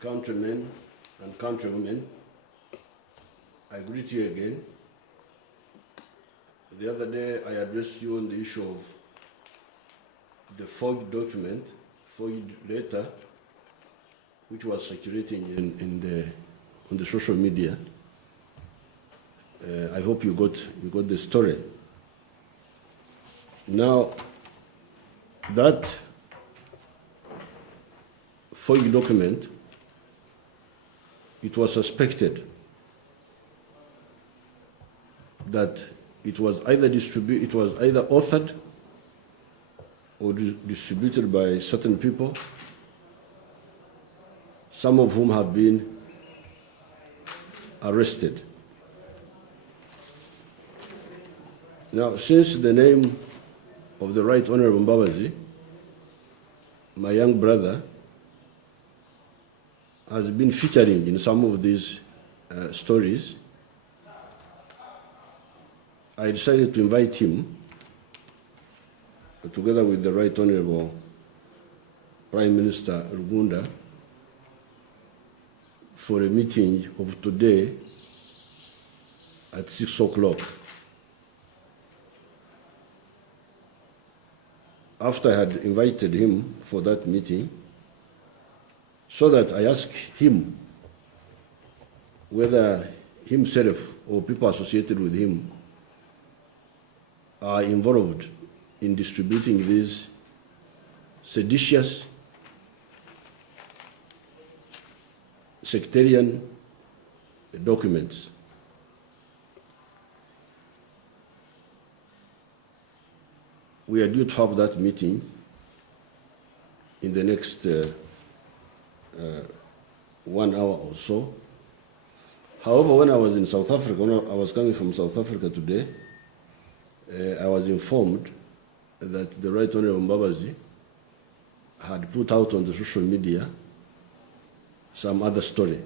countrymen and countrywomen, I greet you again. The other day I addressed you on the issue of the forged document, forged letter, which was circulating on the social media. I hope you got the story. Now, that forged document, it was suspected that it was either authored or distributed by certain people, some of whom have been arrested. Now, since the name of the Right Honorable Mbabazi, my young brother, has been featuring in some of these stories, I decided to invite him, together with the Right Honorable Prime Minister Rugunda, for a meeting of today at 6 o'clock. After I had invited him for that meeting, so that I asked him whether himself or people associated with him are involved in distributing these seditious, sectarian documents. We are due to have that meeting in the next 1 hour or so. However, when I was in South Africa, when I was coming from South Africa today, I was informed that the Right Honorable Mbabazi had put out on the social media some other story,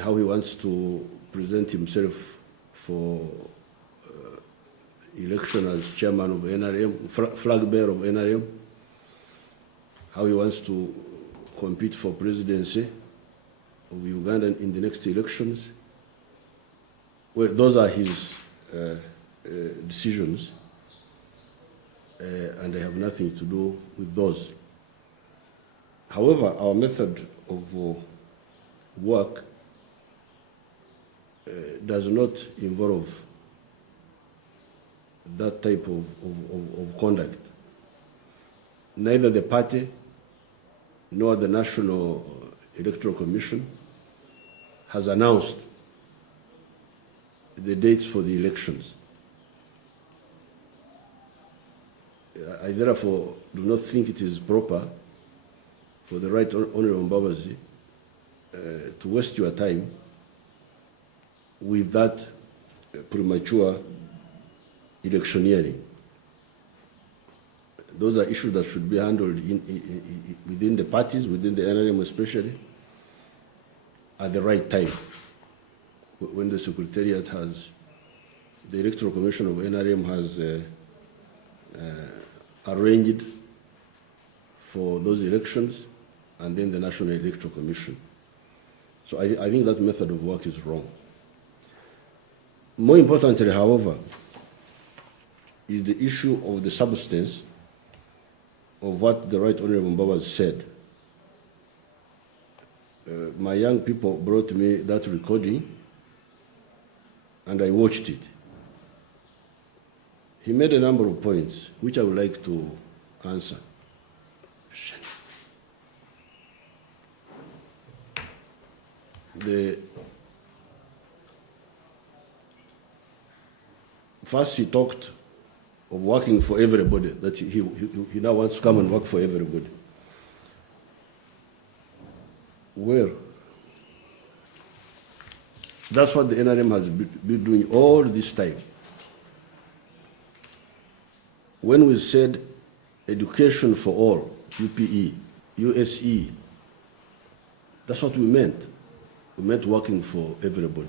how he wants to present himself for election as chairman of NRM, flag bearer of NRM, how he wants to compete for presidency of Uganda in the next elections. Well, those are his decisions, and I have nothing to do with those. However, our method of work does not involve that type of conduct. Neither the party nor the National Electoral Commission has announced the dates for the elections. I therefore do not think it is proper for the Right Honorable Mbabazi to waste your time with that premature electioneering. Those are issues that should be handled within the parties, within the NRM especially, at the right time. When the Secretariat has, the Electoral Commission of NRM has arranged for those elections, and then the National Electoral Commission. So I think that method of work is wrong. More importantly, however, is the issue of the substance of what the Right Honorable Mbabazi said. My young people brought me that recording, and I watched it. He made a number of points, which I would like to answer. First, he talked of working for everybody, that he now wants to come and work for everybody. Well, that's what the NRM has been doing all this time. When we said education for all, UPE, USE, that's what we meant. We meant working for everybody.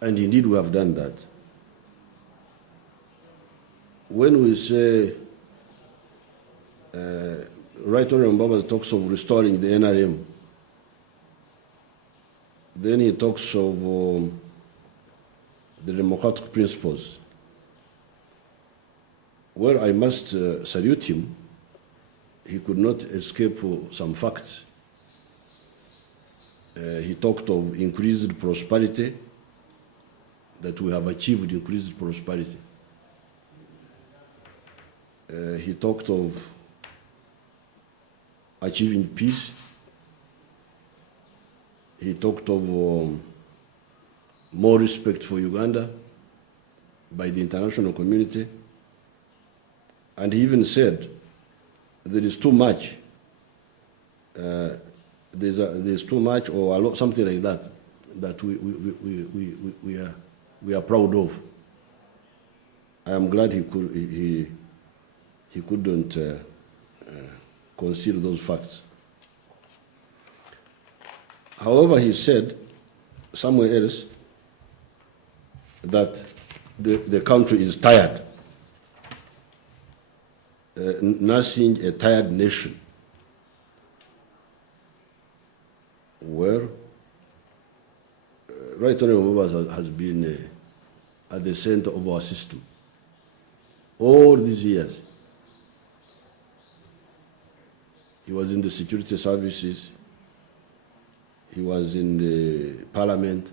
And indeed we have done that. When we say Right Honorable Mbabazi talks of restoring the NRM. Then he talks of the democratic principles. Well, I must salute him. He could not escape some facts. He talked of increased prosperity, that we have achieved increased prosperity. He talked of achieving peace. He talked of more respect for Uganda by the international community. And he even said there is too much. There's too much, or a lot, something like that, that we are proud of. I am glad he couldn't conceal those facts. However, he said somewhere else that the country is tired, nursing a tired nation. Well, Right Honorable Mbabazi has been at the center of our system all these years. He was in the security services. He was in the parliament.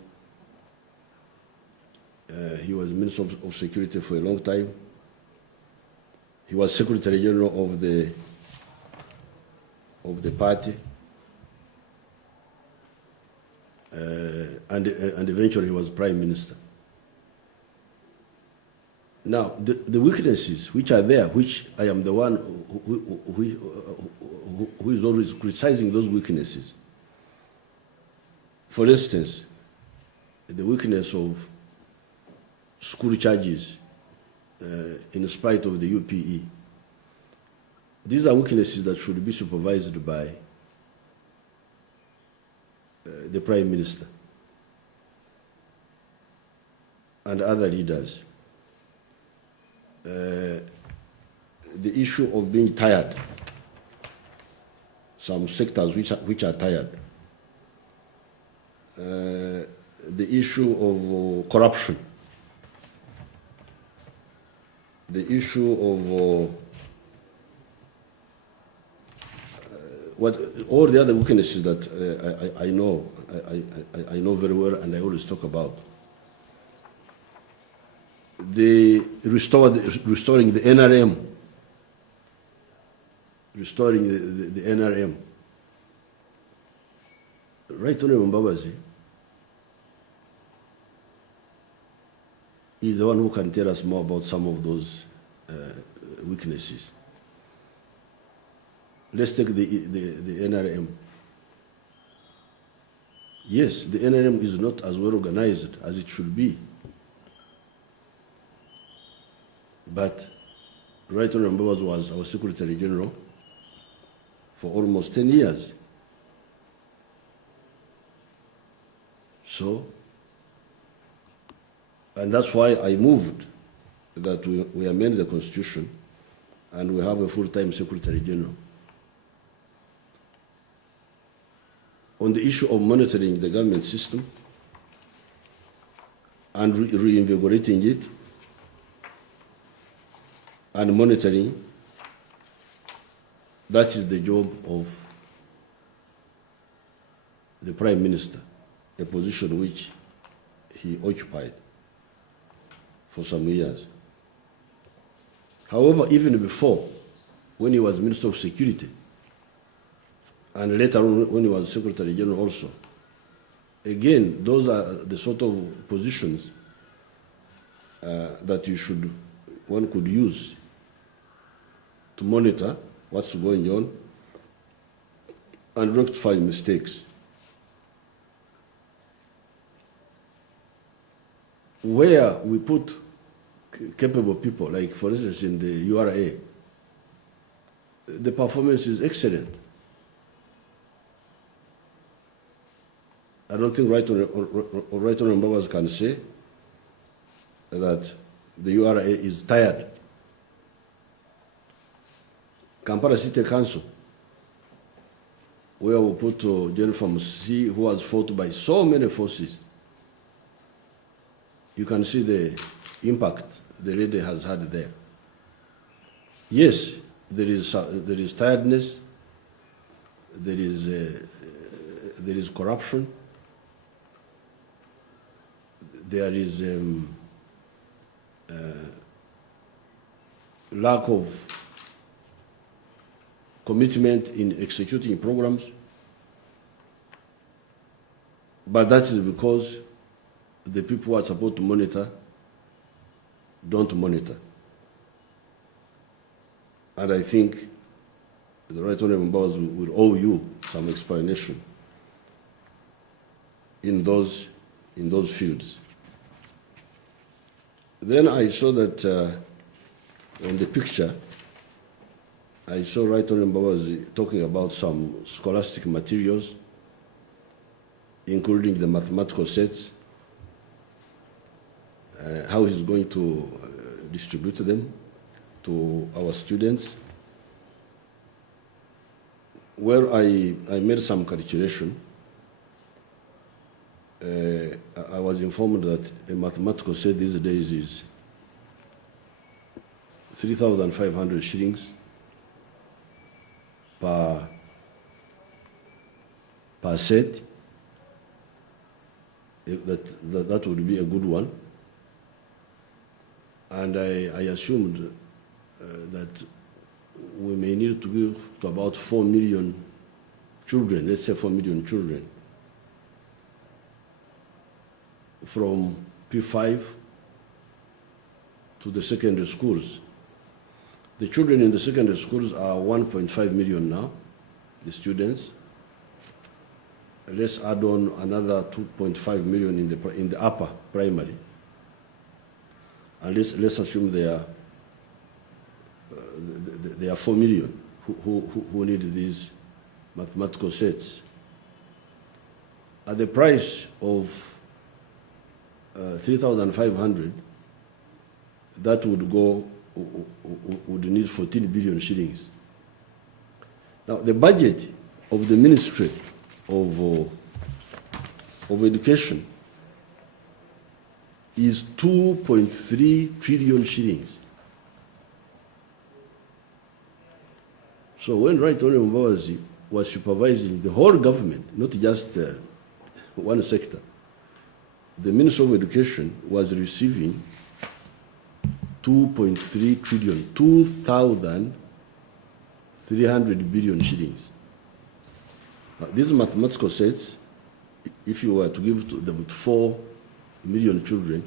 He was Minister of Security for a long time. He was Secretary General of the party. And eventually he was Prime Minister. Now, the weaknesses which are there, which I am the one who is always criticizing those weaknesses. For instance, the weakness of school charges in spite of the UPE. These are weaknesses that should be supervised by the Prime Minister and other leaders. The issue of being tired, some sectors which are tired. The issue of corruption, the issue of all the other weaknesses that I know very well and I always talk about. Restoring the NRM, restoring the NRM. Right Honorable Mbabazi is the one who can tell us more about some of those weaknesses. Let's take the NRM. Yes, the NRM is not as well organized as it should be. But Right Honorable Mbabazi was our Secretary General for almost 10 years. So, and that's why I moved that we amend the Constitution and we have a full-time Secretary General. On the issue of monitoring the government system and reinvigorating it and monitoring, that is the job of the Prime Minister, a position which he occupied for some years. However, even before, when he was Minister of Security, and later on when he was Secretary General also, again, those are the sort of positions that one could use to monitor what's going on and rectify mistakes. Where we put capable people, like for instance in the URA, the performance is excellent. I don't think Right Honorable Mbabazi can say that the URA is tired. Kampala City Council, where we put Jennifer Museveni, who was fought by so many forces. You can see the impact the lady has had there. Yes, there is tiredness, there is corruption, there is lack of commitment in executing programs, but that is because the people who are supposed to monitor don't monitor. And I think the Right Honorable Mbabazi will owe you some explanation in those fields. Then I saw that on the picture, I saw Right Honorable Mbabazi talking about some scholastic materials, including the mathematical sets, how he's going to distribute them to our students. Where I made some calculation, I was informed that a mathematical set these days is 3,500 shillings per set. That would be a good one. And I assumed that we may need to give to about 4 million children, let's say 4 million children, from P5 to the secondary schools. The children in the secondary schools are 1.5 million now, the students. Let's add on another 2.5 million in the upper primary. And let's assume there are 4 million who need these mathematical sets. At the price of 3,500, that would need 14 billion shillings. Now, the budget of the Ministry of Education is 2.3 trillion shillings. So when Right Honorable Mbabazi was supervising the whole government, not just one sector, the Minister of Education was receiving 2.3 trillion, 2,300 billion shillings. These mathematical sets, if you were to give to them 4 million children,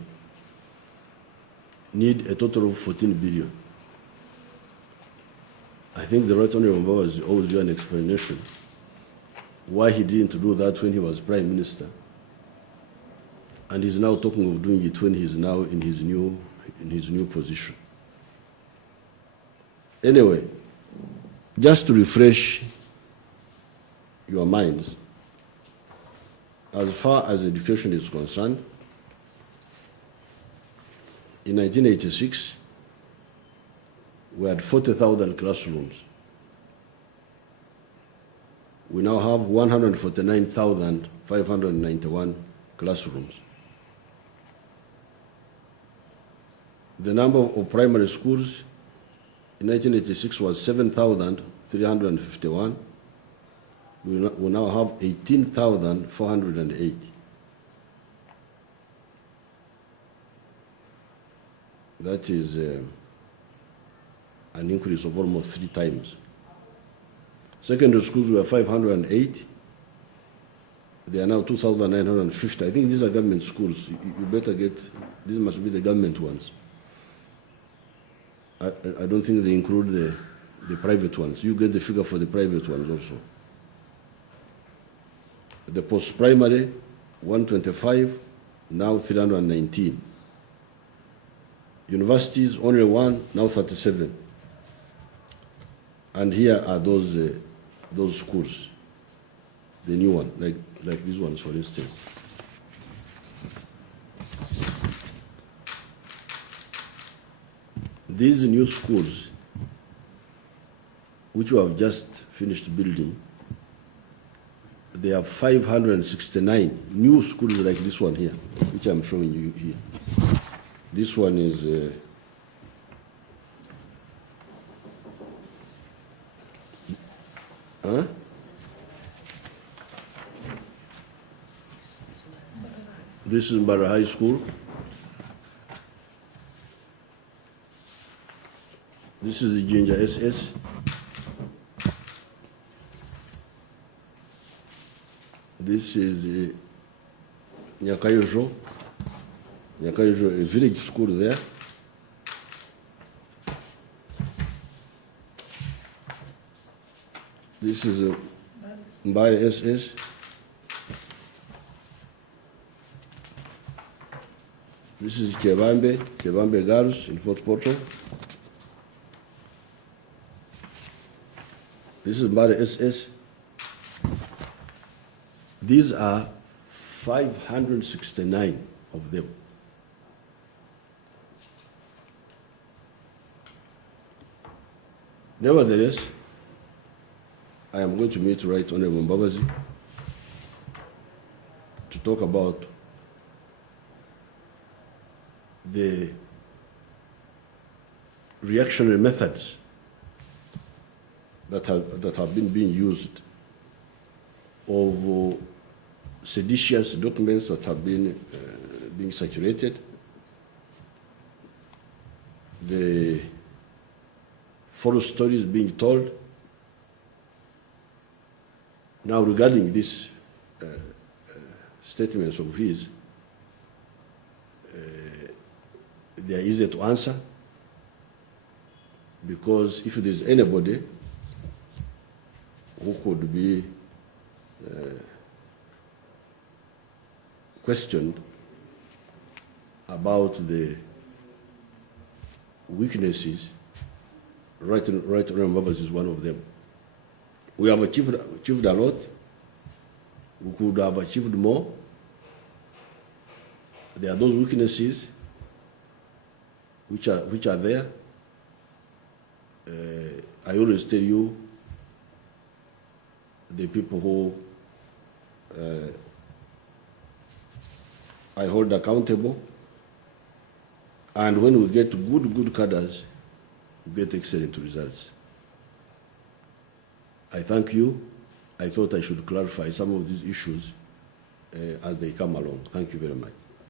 need a total of 14 billion. I think the Right Honorable Mbabazi owes you an explanation why he didn't do that when he was Prime Minister, and he's now talking of doing it when he's now in his new position. Anyway, just to refresh your minds, as far as education is concerned, in 1986, we had 40,000 classrooms. We now have 149,591 classrooms. The number of primary schools in 1986 was 7,351. We now have 18,408. That is an increase of almost 3 times. Secondary schools were 508. They are now 2,950. I think these are government schools. You better get, these must be the government ones. I don't think they include the private ones. You get the figure for the private ones also. The post-primary, 125, now 319. Universities, only 1, now 37. And here are those schools, the new one, like these ones, for instance. These new schools which we have just finished building, there are 569 new schools like this one here, which I'm showing you here. This one is this is Mbara High School. This is the Ginger SS. This is Nyakayojo, a village school there. This is Mbara SS. This is Kebambe Girls in Fort Portal. This is Mbara SS. These are 569 of them. Nevertheless, I am going to meet Right Honorable Mbabazi to talk about the reactionary methods that have been being used of seditious documents that have been being circulated, the false stories being told. Now, regarding these statements of his, they are easy to answer, because if there is anybody who could be questioned about the weaknesses, Right Honorable Mbabazi is one of them. We have achieved a lot. We could have achieved more. There are those weaknesses which are there. I always tell you, the people who I hold accountable, and when we get good cadres, we get excellent results. I thank you. I thought I should clarify some of these issues as they come along. Thank you very much.